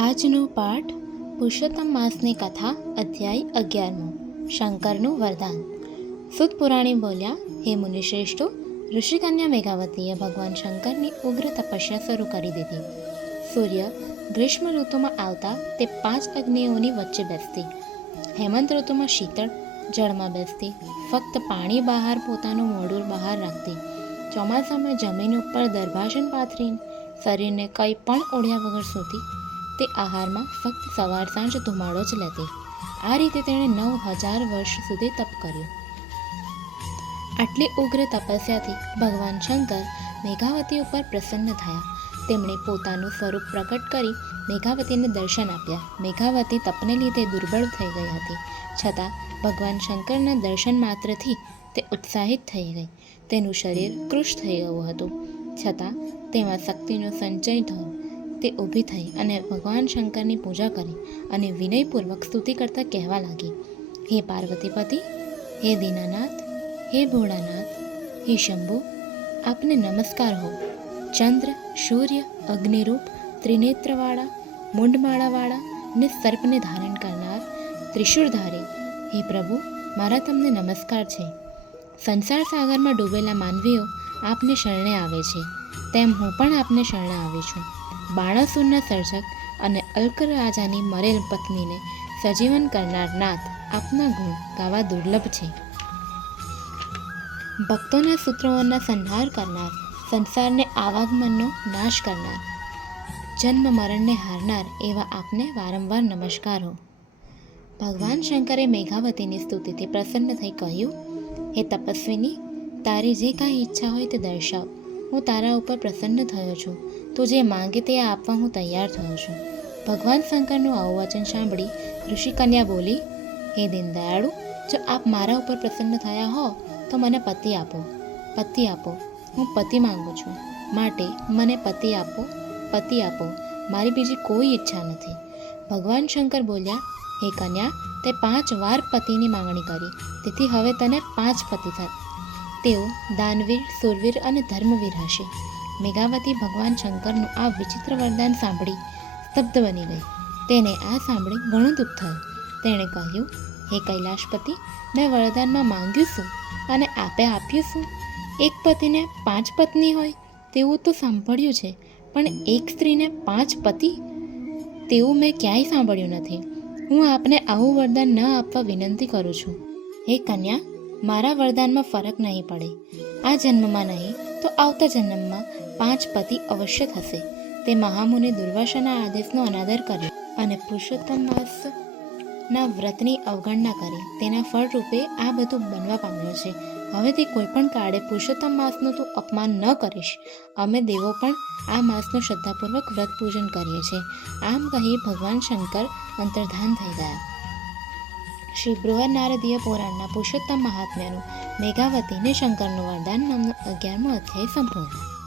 આજનો પાઠ પુરુષોત્તમ માસની કથા અધ્યાય 11. શંકરનું વરદાન. સુત પુરાણી બોલ્યા, હે મુનિશ્રેષ્ઠો, ઋષિકન્યા મેઘાવતીએ ભગવાન શંકરની ઉગ્ર તપસ્યા શરૂ કરી દીધી. સૂર્ય ગ્રીષ્મ ઋતુમાં આવતા તે 5 અગ્નિઓની વચ્ચે બેસતી, હેમંત ઋતુમાં શીતળ જળમાં બેસતી, ફક્ત પાણી બહાર પોતાનું મોઢું બહાર રાખતી, ચોમાસામાં જમીન ઉપર દર્ભાસન પાથરીને શરીરને કંઈ પણ ઓળ્યા વગર સૂતી, તે આહારમાં ફક્ત સવાર સાંજ ધુમાડો જ લેતી. આ રીતે તેણે 9000 વર્ષ સુધી તપ કર્યું. આટલી ઉગ્ર તપસ્યાથી ભગવાન શંકર મેઘાવતી ઉપર પ્રસન્ન થયા. તેમણે પોતાનું સ્વરૂપ પ્રકટ કરી મેઘાવતીને દર્શન આપ્યા. મેઘાવતી તપને લીધે દુર્બળ થઈ ગઈ હતી, છતાં ભગવાન શંકરના દર્શન માત્રથી તે ઉત્સાહિત થઈ ગઈ. તેનું શરીર કૃશ થઈ ગયું હતું, છતાં તેમાં શક્તિનો સંચય થયો. તે ઊભી થઈ અને ભગવાન શંકરની પૂજા કરી અને વિનયપૂર્વક સ્તુતિ કરતાં કહેવા લાગી, હે પાર્વતીપતિ, હે દીનાનાથ, હે ભોળાનાથ, હે શંભુ, આપને નમસ્કાર હો. ચંદ્ર, સૂર્ય, અગ્નિરૂપ, ત્રિનેત્રવાળા, મૂંઢમાળાવાળા ને સર્પને ધારણ કરનાર, ત્રિશૂળધારી, હે પ્રભુ, મારા તમને નમસ્કાર છે. સંસાર સાગરમાં ડૂબેલા માનવીઓ આપને શરણે આવે છે, તેમ હું પણ આપને શરણે આવી છું. બાણાસુરના સર્જક અને અલ્ક રાજાની મરેલ પત્નીને સજીવન કરનાર નાથ, આપના ગુણ ગાવા દુર્લભ છે. ભક્તોના સૂત્રોના સંહાર કરનાર, સંસારને આવાગમનનો નાશ કરનાર, જન્મ મરણને હારનાર એવા આપને વારંવાર નમસ્કાર હો. ભગવાન શંકરે મેઘાવતીની સ્તુતિથી પ્રસન્ન થઈ કહ્યું, હે તપસ્વીની, તારી જે કાંઈ ઈચ્છા હોય તે દર્શાવ. હું તારા ઉપર પ્રસન્ન થયો છું. તું જે માંગે તે આપવા હું તૈયાર થયો છું. ભગવાન શંકરનું આવું વચન સાંભળી ઋષિકન્યા બોલી, હે દીનદયાળુ, જો આપ મારા ઉપર પ્રસન્ન થયા હો તો મને પતિ આપો. પતિ આપો, હું પતિ માંગુ છું, માટે મને પતિ આપો, પતિ આપો. મારી બીજી કોઈ ઈચ્છા નથી. ભગવાન શંકર બોલ્યા, હે કન્યા, તે 5 વાર પતિની માંગણી કરી, તેથી હવે તને 5 પતિ થાય. તેઓ દાનવીર, સુરવીર અને ધર્મવીર હશે. મેઘાવતી ભગવાન શંકરનું આ વિચિત્ર વરદાન સાંભળી સ્તબ્ધ બની ગઈ. તેને આ સાંભળી ઘણું દુઃખ થયું. તેણે કહ્યું, હે કૈલાશપતિ, મેં વરદાનમાં માંગ્યું શું અને આપે આપ્યું શું? એક પતિને 5 પત્ની હોય તેવું તો સાંભળ્યું છે, પણ એક સ્ત્રીને 5 પતિ તેવું મેં ક્યાંય સાંભળ્યું નથી. હું આપને આવું વરદાન ન આપવા વિનંતી કરું છું. હે કન્યા, મારા વરદાનમાં ફરક નહીં પડે. આ જન્મમાં નહીં તો આવતા જન્મમાં 5 પતિ અવશ્ય થશે. તે મહામુનિ દુર્વાસાના આદેશનો અનાદર કર્યો અને પુરુષોત્તમ માસના વ્રતની અવગણના કરી. તેના ફળ રૂપે આ બધું બનવા પામ્યું છે. હવેથી કોઈ પણ કાળે પુરુષોત્તમ માસનું તું અપમાન ન કરીશ. અમે દેવો પણ આ માસનું શ્રદ્ધાપૂર્વક વ્રત પૂજન કરીએ છીએ. આમ કહી ભગવાન શંકર અંતર્ધાન થઈ ગયા. શ્રી બૃહદ નારદીય પુરાણના પુરુષોત્તમ મહાત્મ્યનું મેઘાવતીને શંકરનું વરદાન નામનો 11મો અધ્યાય સંપૂર્ણ.